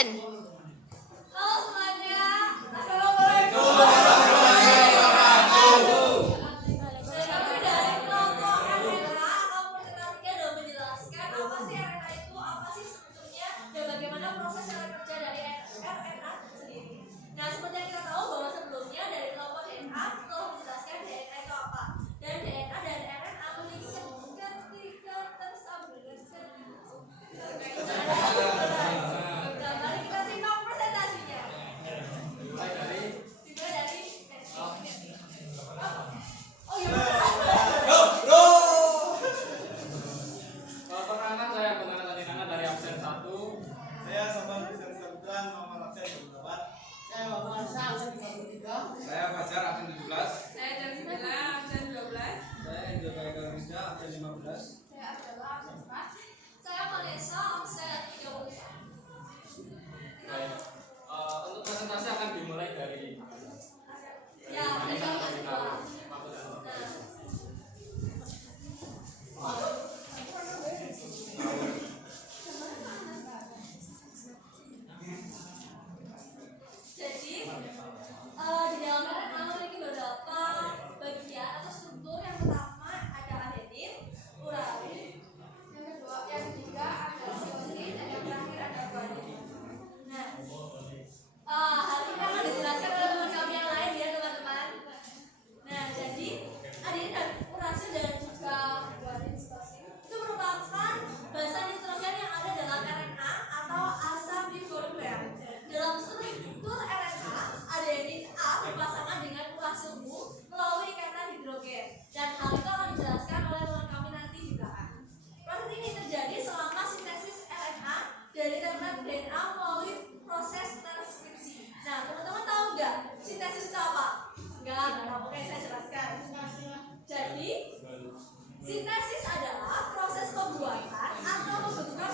Action. Halo semuanya, Assalamualaikum. Kami dari kelompok RNA akan mempresentasikan dan menjelaskan apa sih RNA itu, apa sih strukturnya, dan bagaimana proses cara kerja dari RNA itu sendiri. Nah, seperti yang kita tahu bahwa sebelumnya dari kelompok DNA telah menjelaskan DNA itu apa, dan DNA dan RNA memiliki ketika tersambungan. Mari kita simak presentasinya. Dimulai dari oh iya. Perkenalkan saya Bung Tadi Nana dari absen 1. Saya Sabar Bisa Kebetulan nomor absen 28. Saya Bapak Arsa, absen 33. Saya Fajar absen 17. Saya Jamila absen 12. Saya Indra Baikal Rizka absen 15. Saya Abdullah absen 4. Saya Vanessa absen 31. Baik. Untuk presentasi akan dimulai dari Ya, ini kami kasih tahu. Jadi, di dalam RNA memiliki beberapa bagian atau struktur. Yang pertama ada adenin, uranin, yang ketiga ada silosin, dan yang terakhir ada guanin. Nah, hal ini akan dijelaskan oleh teman kami yang lain ya teman-teman. Nah, jadi adenin dan urasil dan juga guanin silosin itu merupakan bahan nitrogen yang ada dalam RNA atau asam ribonukleat. Dalam struktur RNA, adenin A berpasangan dengan urasil U melalui ikatan hidrogen, dan hal itu akan dijelaskan oleh teman kami nanti di belakang. Proses ini terjadi selama sintesis RNA dari terminal DNA melalui proses transkripsi. Nah, teman-teman tahu nggak sintesis itu apa? Nggak tahu. Oke, saya jelaskan. Jadi, sintesis adalah proses pembuatan atau pembentukan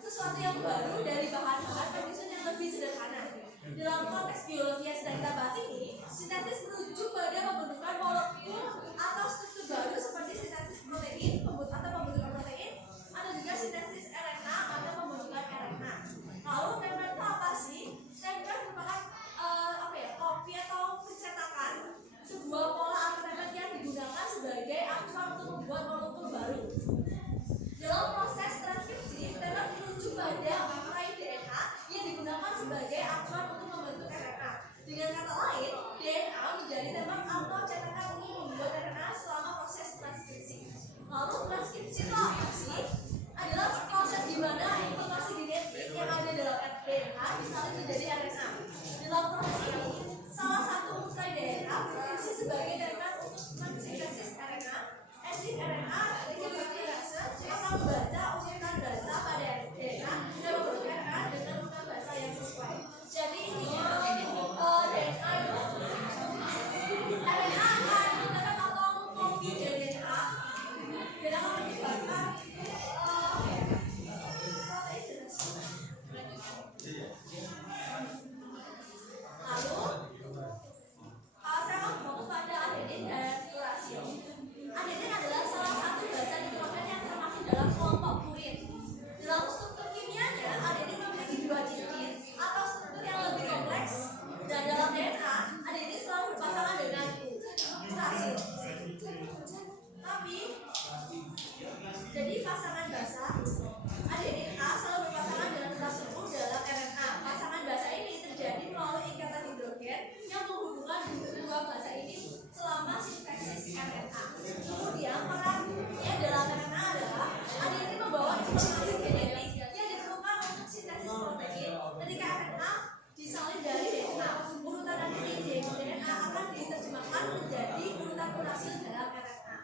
sesuatu yang baru dari bahan-bahan penyusun yang lebih sederhana. Dalam konteks biologi yang sedang kita bahas ini, sintesis merujuk pada pembentukan molekul atau struktur baru seperti sintesis protein atau pembentukan protein, atau juga sintesis RNA atau pembentukan RNA. Lalu template itu apa sih? Template merupakan kopi atau pencetakan sebuah pola atau template yang digunakan sebagai acuan untuk membuat molekul baru. Dalam proses transkripsi, template merujuk pada urai DNA yang digunakan sebagai acuan untuk membentuk RNA. Dengan kata lain, DNA menjadi template atau cetakan untuk membuat RNA selama proses transkripsi. Lalu transkripsi itu apa sih? Adalah proses di mana informasi genetik yang ada dalam DNA disalin menjadi RNA. Dalam proses ini, salah satu urai DNA berfungsi sebagai template untuk mensintesis RNA. Enzim RNA replikase akan membaca urutan bahasa pada DNA dan membentuk RNA dengan urutan bahasa yang sesuai. Jadi intinya DNA itu RNA akan menggunakan atau mengkopi dari DNA dan akan menyebabkan protein lalu saya akan fokus pada adenin dan urasil. Adenin adalah salah satu basa nitrogen yang termasuk dalam kelompok purin. Dalam struktur kimianya, adenin memiliki dua cincin atau struktur yang lebih kompleks, dan dalam DNA, adenin selalu berpasangan dengan urasil. Tapi, jadi pasangan basa, adenin A selalu berpasangan dengan urasil U dalam RNA. Pasangan basa ini terjadi melalui ikatan hidrogen yang menghubungkan dua basa ini selama sintesis RNA. Kemudian perannya dalam RNA adalah adenin membawa informasi genetik yang diperlukan untuk sintesis protein. Ketika RNA disalin dari DNA, urutan adenin di DNA akan diterjemahkan menjadi urutan urasil dalam RNA.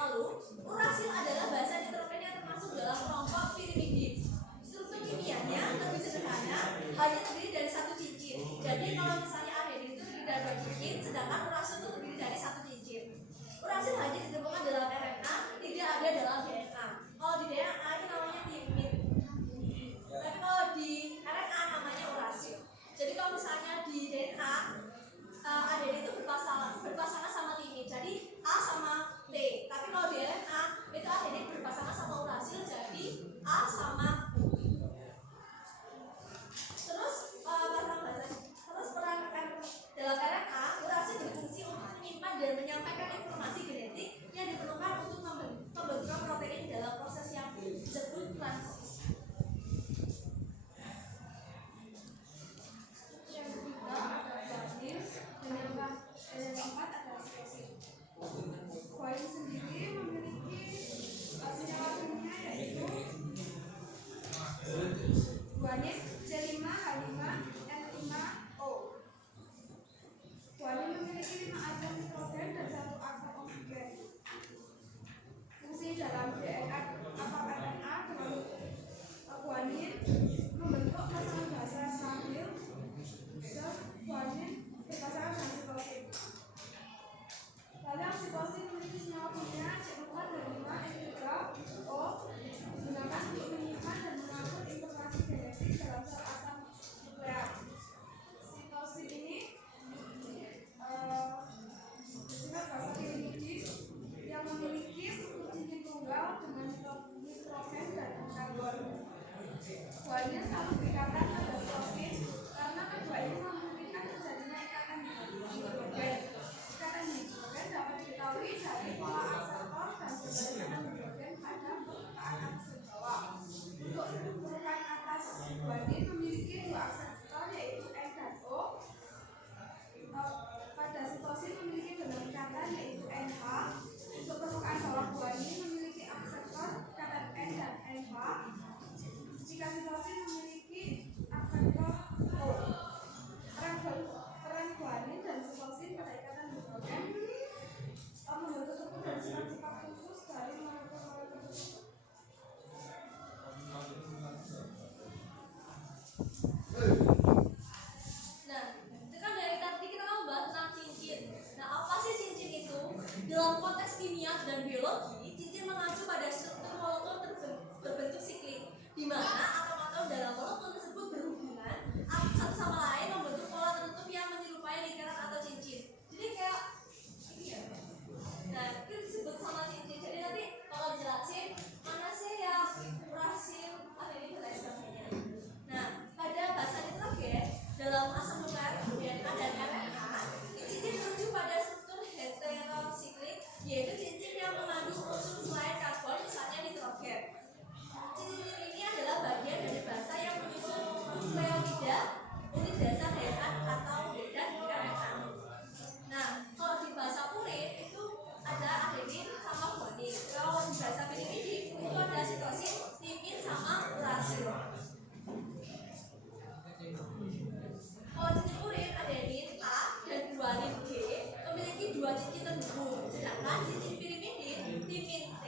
Lalu, urasil adalah basa nitrogen yang termasuk dalam kelompok pirimidin. Struktur kimianya lebih sederhana, hanya terdiri dari satu cincin. Jadi kalau misalnya adenin itu terdiri dari dua cincin, sedangkan urasil itu terdiri dari satu cincin. Urasil hanya ditemukan dalam RNA, tidak ada dalam DNA. Kalau di DNA itu namanya timid, tapi kalau di RNA namanya urasil. Jadi kalau misalnya di DNA adenin itu berpasangan sama timid, jadi A sama T. Tapi kalau di RNA itu adenin berpasangan sama urasil, jadi A sama U. Guanina selalu berikatan pada sitosin karena kedua ini memungkinkan terjadinya ikatan hidrogen. Ikatan hidrogen dapat diketahui dari pola akseptor dan keberadaan hidrogen pada permukaan aksel bawah. Untuk permukaan atas guanin memiliki dua akseptor yaitu N dan O. Pada sitosin memiliki benang ikatan yaitu NH. Untuk permukaan bawah guanin memiliki akseptor ikatan N dan NH. Jika sitosin memiliki akseptor O. Peran guanin dan sitosin pada ikatan hidrogen membentuk struktur dan sifat-sifat khusus dari molekul-molekul tersebut. Nah, itu kan dari tadi kita kan bahas tentang cincin. Nah, apa sih cincin itu? Dalam konteks kimia dan biologi, cincin mengacu pada struktur molekul berbentuk siklik, di mana atom-atom dalam molekul tersebut berhubungan satu sama lain membentuk pola tertutup yang menyerupai lingkaran atau cincin. Jadi kayak ini ya. Nah, itu disebut sama cincin. Jadi nanti kalau jelasin mana sih yang urasil, apa ini dan lain sebagainya. Nah, pada bahasa nitrogen dalam asam nuklear DNA dan RNA, cincin merujuk pada struktur heterosiklik, yaitu cincin yang mengandung unsur selain karbon, misalnya nitrogen. Cincin ini adalah bagian dari basa yang menyusun nukleotida, unit dasar DNA atau dan RNA. Nah, kalau di bahasa purin itu ada adenin sama guanin. Kalau di bahasa pirimidin itu ada sitosin, timin sama urasil. Kalau cincin purin adenin A dan guanin G memiliki dua cincin terhubung, sedangkan cincin pirimidin timin T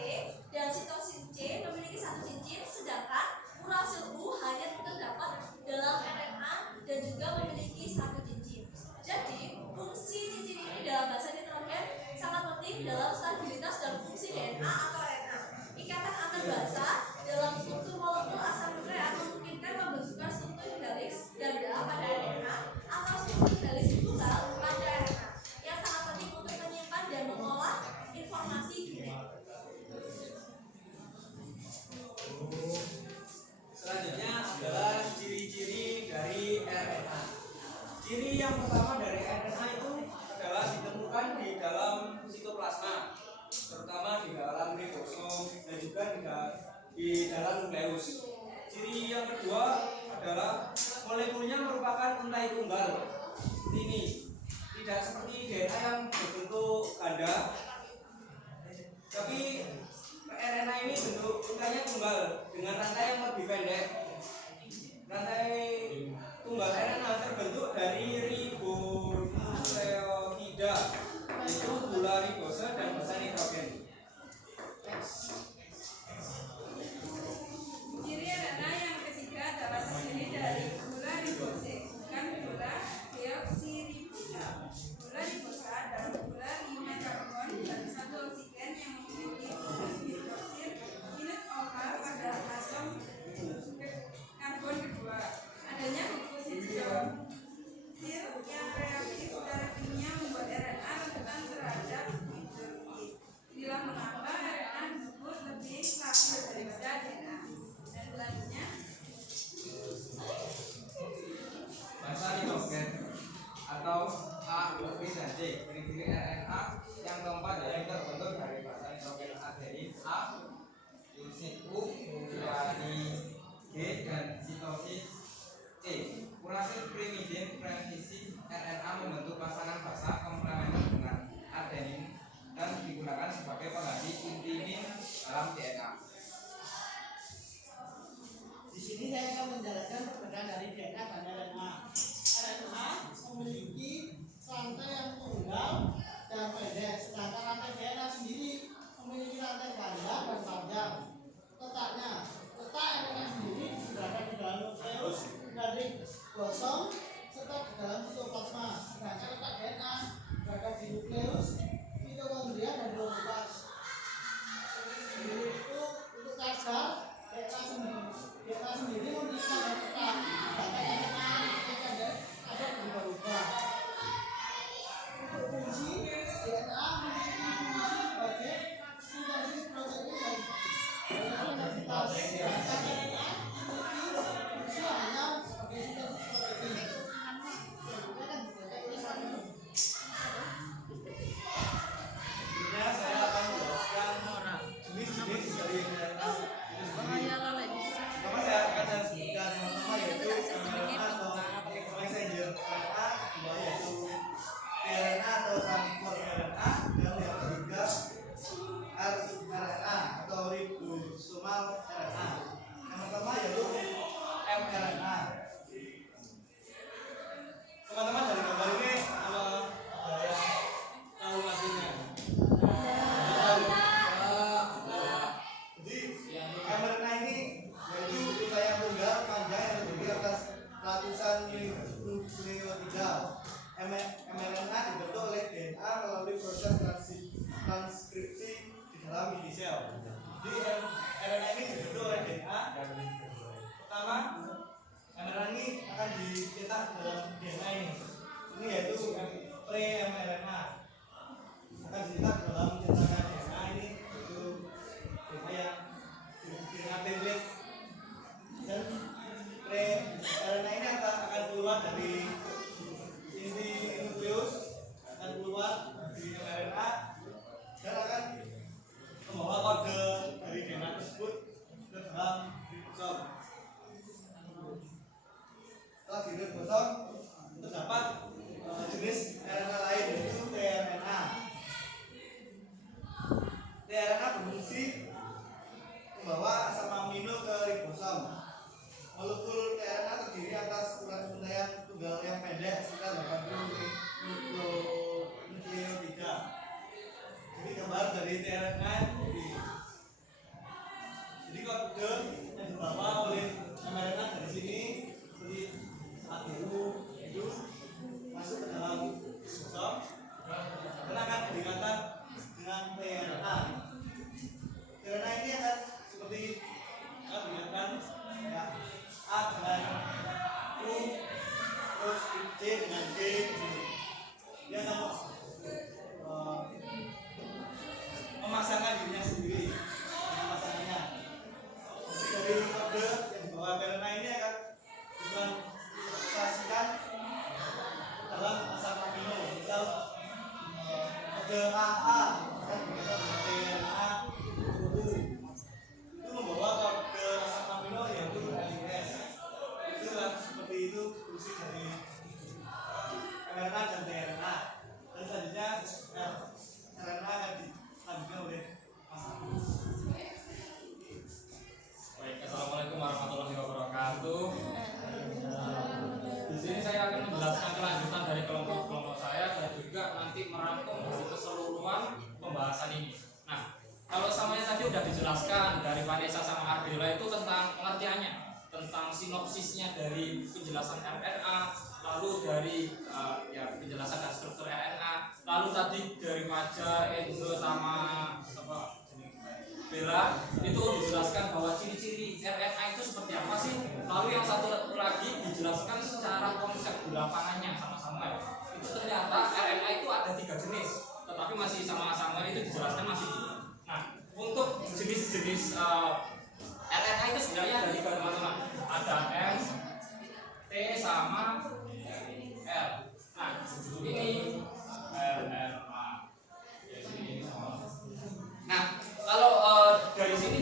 dan sitosin C memiliki satu cincin, sedangkan urasil U hanya terdapat dalam RNA dan juga memiliki satu cincin. Jadi, fungsi cincin ini dalam bahasa nitrogen sangat penting dalam stabilitas dan fungsi DNA atau RNA. Ikatan antar basa dalam struktur molekul asam nukleat memungkinkan pembentukan struktur helix ganda pada RNA atau struktur helix tunggal pada RNA yang sangat penting untuk menyimpan dan mengolah informasi genetik. Selanjutnya adalah ciri-ciri dari RNA. Ciri yang pertama dari RNA itu adalah ditemukan di dalam sitoplasma, terutama di dalam ribosom dan juga di dalam nukleus. Ciri yang kedua adalah molekulnya merupakan untai tunggal. Ini tidak seperti DNA yang berbentuk ganda, tapi RNA ini bentuk untainya tunggal dengan rantai yang lebih pendek. Rantai tunggal RNA terbentuk dari ribonukleotida, yaitu gula ribose dan basa nitrogen. Ciri RNA yang ketiga dapat terdiri dari gula ribose, bukan gula deoksiribosa. Gula ribosa adalah gula 5 karbon dan 1 oksigen yang memiliki bonus hidroksil unit OH pada atom karbon kedua. Adanya gugus hidroksil yang reaktif secara kimia membuat RNA rentan terhadap hidroksis. Inilah mengapa RNA disebut lebih stabil daripada DNA. Dan selanjutnya Basa nitrogen atau A, B, dan C. Ciri-ciri RNA yang keempat yaitu terbentuk dari basa nitrogen adenin A, usin U, guanin G, dan sitosis C. Urasil pirimidin presisi RNA membentuk pasangan basa komplementer dengan adenin dan digunakan sebagai pengganti intimin dalam DNA. Di sini saya akan menjelaskan perbedaan dari DNA dan RNA. RNA memiliki rantai yang tunggal dan pendek, sedangkan rantai DNA sendiri memiliki rantai panjang dan panjang. Letak RNA sendiri berada di dalam nukleus dari bosom serta di dalam sitoplasma, sedangkan letak DNA berada di nukleus, mitokondria dan kloroplas. Untuk kadar DNA sendiri memiliki kadar tetap, sedangkan RNA ada berubah-ubah. Untuk fungsi DNA memiliki fungsi sebagai sintesis protein dan identitas, sedangkan RNA memiliki ribosom. Setelah di ribosom terdapat jenis RNA lain yaitu tRNA. tRNA berfungsi membawa asam amino ke ribosom. Molekul tRNA terdiri atas untaian tunggal yang pendek sekitar 80 nukleotida. Jadi gambar dari tRNA ini. Jadi kode yang dibawa oleh mRNA dari sini seperti saat itu masuk ke dalam ribosom dan akan dikatakan dengan tRNA. tRNA ini akan seperti dikatakan ya, A dengan U, terus C dengan D. Dia akan memasangkan dirinya sendiri, pemasangannya. Dari kode yang dibawa tRNA ini akan ditranslasikan dalam asam amino. Misal kode AA kan kita tRNA itu membawa kode asam amino yaitu AIS. Itu kan seperti itu fungsi dari mRNA dan tRNA. Dan selanjutnya RNA akan dilanjutkan oleh Mas Agus. Baik, assalamualaikum warahmatullahi wabarakatuh. Di sini saya akan menjelaskan kelanjutan dari kelompok-kelompok saya dan juga nanti merangkum dari keseluruhan pembahasan ini. Nah, kalau samanya tadi udah dijelaskan dari Vanessa sama Ardila itu tentang pengertiannya, tentang sinopsisnya dari penjelasan RNA, lalu dari penjelasan dan struktur RNA, lalu tadi dari Fajar, Enzo sama Bella itu dijelaskan bahwa ciri-ciri RNA itu seperti apa sih. Lalu yang satu lagi dijelaskan secara konsep di lapangannya sama Samuel. Itu ternyata RNA itu ada 3 jenis, tetapi masih sama Samuel itu dijelaskan masih 2. Nah, untuk jenis-jenis RNA itu sebenarnya ada 3 teman-teman. Ada M, T sama L. Nah, ini RNA. Nah, kalau dari sini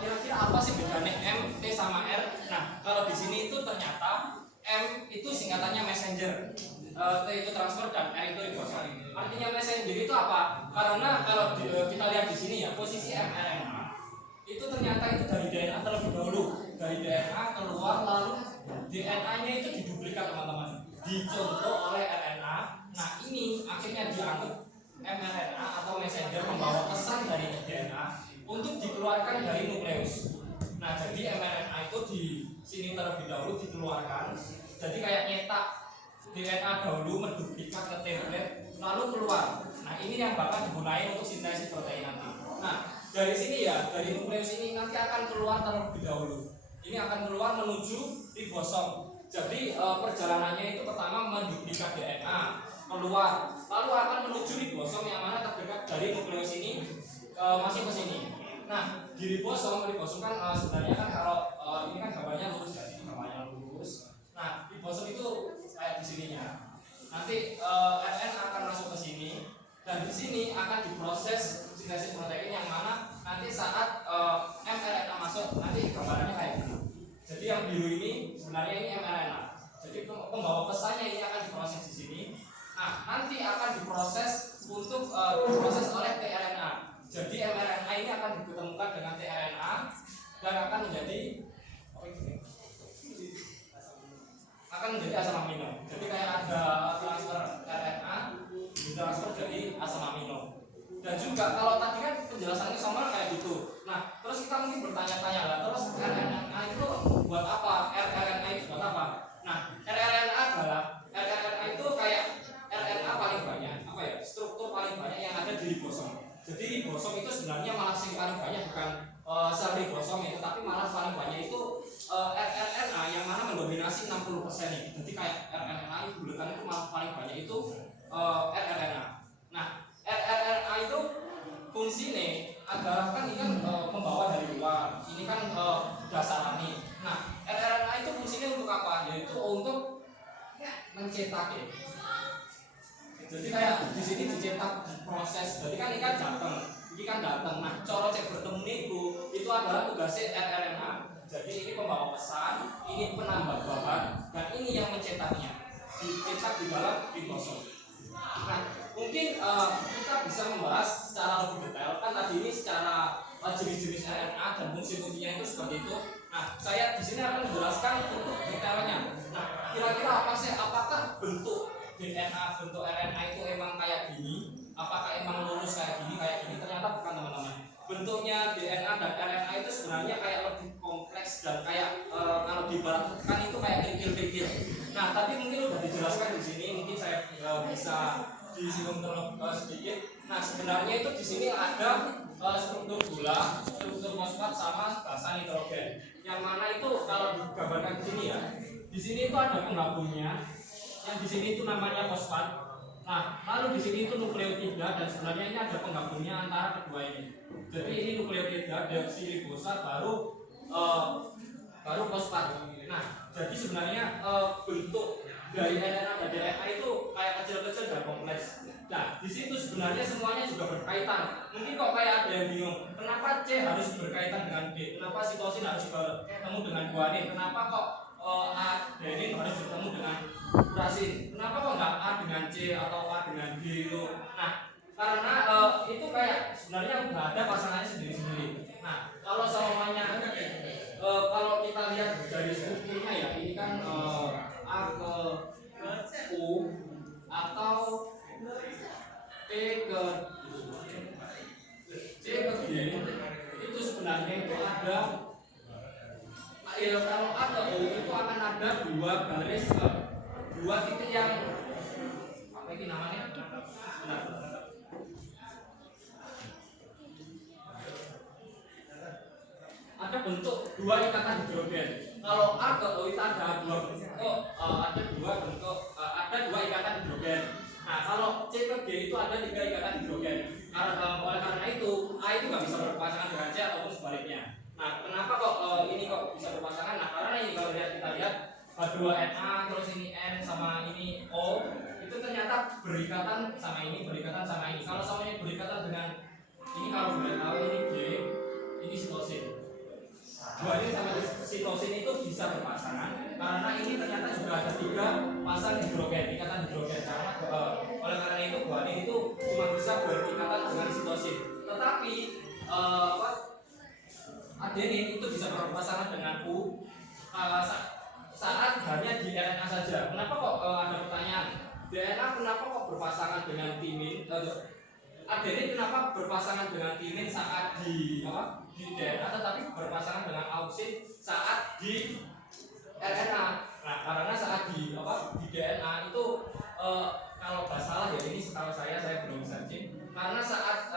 kira-kira apa sih bedanya M, T sama R? Nah, kalau di sini itu ternyata M itu singkatannya messenger, T itu transfer dan R itu ribosom. Artinya messenger itu apa? Karena kalau kita lihat di sini ya, posisi mRNA itu ternyata itu dari DNA terlebih dahulu. Dari DNA keluar lalu DNA-nya itu diduplikat teman-teman, dicontoh oleh RNA. Nah, ini akhirnya dianggap mRNA atau messenger membawa pesan dari DNA untuk dikeluarkan dari nukleus. Nah, jadi mRNA itu di sini terlebih dahulu dikeluarkan. Jadi kayak nyetak DNA dahulu, menduplikat ke template, lalu keluar. Nah, ini yang bakal digunakan untuk sintesis protein nanti. Nah, dari sini ya, dari nukleus ini nanti akan keluar terlebih dahulu. Ini akan keluar menuju ribosom. Jadi perjalanannya itu pertama menduplikat DNA, keluar, lalu akan menuju ribosom yang mana terdekat dari nukleus ini masih ke sini. Nah, di ribosom kan sebenarnya kan kalau ini kan gambarnya lurus ya, ini gambarnya lurus. Nah, ribosom itu kayak di sininya. Nanti RNA akan masuk ke sini dan di sini akan diproses sintesis protein yang mana nanti saat mRNA masuk nanti gambarannya kayak gini. Jadi yang biru ini sebenarnya ini mRNA. Jadi pembawa pesannya ini akan diproses di sini. Nah, nanti akan diproses untuk diproses oleh tRNA. Jadi mRNA ini akan diketemukan dengan tRNA dan akan menjadi asam amino. Jadi kayak ada transfer RNA ditransfer jadi asam amino. Dan juga kalau tadi kan penjelasannya sama kayak gitu. Nah, terus kita mungkin bertanya-tanya lah, terus RNA itu buat apa? rRNA itu buat apa? Nah, rRNA adalah rRNA itu kayak RNA paling banyak, apa ya? Struktur paling banyak yang ada di ribosom. Jadi ribosom itu sebenarnya malah yang paling banyak bukan sel ribosom itu, tapi malah paling banyak itu rRNA yang mana mendominasi 60% ini. Jadi kayak rRNA itu buletan itu malah paling banyak itu rRNA. Nah, rRNA itu fungsinya adalah kan ini kan membawa dari luar. Ini kan dasarani. Nah, rRNA itu fungsinya untuk apa? Yaitu untuk mencetak ya. Jadi kayak di sini dicetak, diproses. Jadi kan ini kan datang. Nah, cara cek bertemu itu adalah tugasnya rRNA. Jadi ini pembawa pesan, ini penambah bahan, dan ini yang mencetaknya. Dicetak di dalam ribosom. Nah, mungkin kita bisa membahas secara lebih detail. Kan tadi ini secara jenis-jenis RNA dan fungsi-fungsinya itu seperti itu. Nah, saya di sini akan menjelaskan untuk detailnya. Nah, kira-kira apa sih? Apakah bentuk DNA, bentuk RNA itu emang kayak gini? Apakah emang lurus kayak gini? Ternyata bukan, teman-teman. Bentuknya DNA dan RNA itu sebenarnya kayak lebih kompleks dan kayak kalau diibaratkan itu kayak kerikil-kerikil. Nah, tadi mungkin udah dijelaskan di sini. Mungkin saya bisa disinggung sedikit. Nah, sebenarnya itu di sini ada struktur gula, struktur fosfat sama basa nitrogen. Yang mana itu kalau digambarkan di sini ya, di sini itu ada penggabungnya. Yang di sini itu namanya fosfat. Nah, lalu di sini itu nukleotida dan sebenarnya ini ada penggabungnya antara kedua ini. Jadi ini nukleotida, deoksiribosa, baru fosfat. Nah, jadi sebenarnya bentuk dari RNA dan DNA itu kayak kecil-kecil dan kompleks. Nah, di situ sebenarnya semuanya juga berkaitan. Mungkin kok kayak ada yang bingung, kenapa C harus berkaitan dengan D? Kenapa sitosin harus bertemu dengan guanin? Kenapa kok adenin harus bertemu dengan urasin? Kenapa kok nggak A dengan C atau A dengan D itu? Nah, karena itu kayak sebenarnya udah ada pasangannya sendiri-sendiri. Nah, kalau semuanya kalau kita lihat dari strukturnya ya, ini kan A ke U atau P ke C ke G itu sebenarnya itu ada kalau A ke U itu akan ada dua garis dua titik yang apa ini namanya? Benar. Ada bentuk dua ikatan hidrogen. Kalau A ke O itu ada dua bentuk, ada dua ikatan hidrogen. Nah, kalau C ke G itu ada 3 ikatan hidrogen. Oleh karena itu A itu nggak bisa berpasangan dengan C ataupun sebaliknya. Nah, kenapa kok ini kok bisa berpasangan? Nah, karena ini kalau kita lihat H2NA terus ini N sama ini O itu ternyata berikatan sama ini, berikatan sama ini. Kalau samanya berikatan dengan ini, kalau boleh tahu ini G, ini sitosin. Guanin sama sitosin itu bisa berpasangan karena ini ternyata juga ada 3 pasang hidrogen, ikatan hidrogen. Karena oleh karena itu guanin itu cuma bisa berikatan dengan sitosin. Tetapi adenin itu bisa berpasangan dengan U saat hanya di RNA saja. Kenapa kok ada pertanyaan? DNA kenapa kok berpasangan dengan timin? Adenin kenapa berpasangan dengan timin saat di DNA tetapi berpasangan dengan auksin saat di RNA? Nah, karena saat di DNA itu kalau nggak salah ya, ini setahu saya belum searching. Karena saat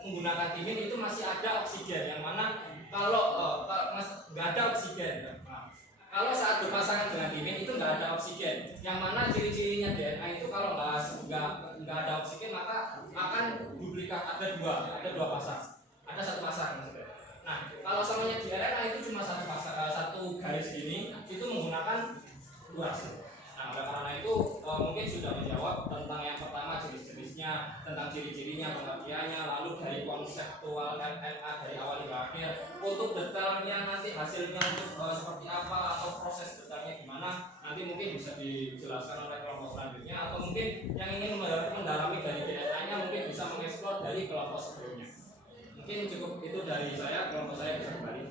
menggunakan timin itu masih ada oksigen, yang mana kalau nggak ada oksigen. Nah, kalau saat berpasangan dengan timin itu nggak ada oksigen, yang mana ciri-cirinya DNA itu kalau nggak ada oksigen maka akan duplikat, ada dua pasang, ada 1 pasang. Nah, kalau samanya di RNA itu cuma 1 pasang, 1 garis ini itu menggunakan urasin. Nah, karena itu mungkin sudah menjawab tentang yang pertama, jenis-jenisnya, tentang ciri-cirinya, pengertiannya, lalu dari konseptual RNA dari awal hingga akhir. Untuk detailnya nanti hasilnya untuk seperti apa atau proses detailnya gimana, nanti mungkin bisa dijelaskan oleh kelompok selanjutnya, atau mungkin yang ingin mendalami dari DNA-nya mungkin bisa mengeksplor dari kelompok sebelumnya. Mungkin cukup itu dari saya, kelompok saya bisa kembali.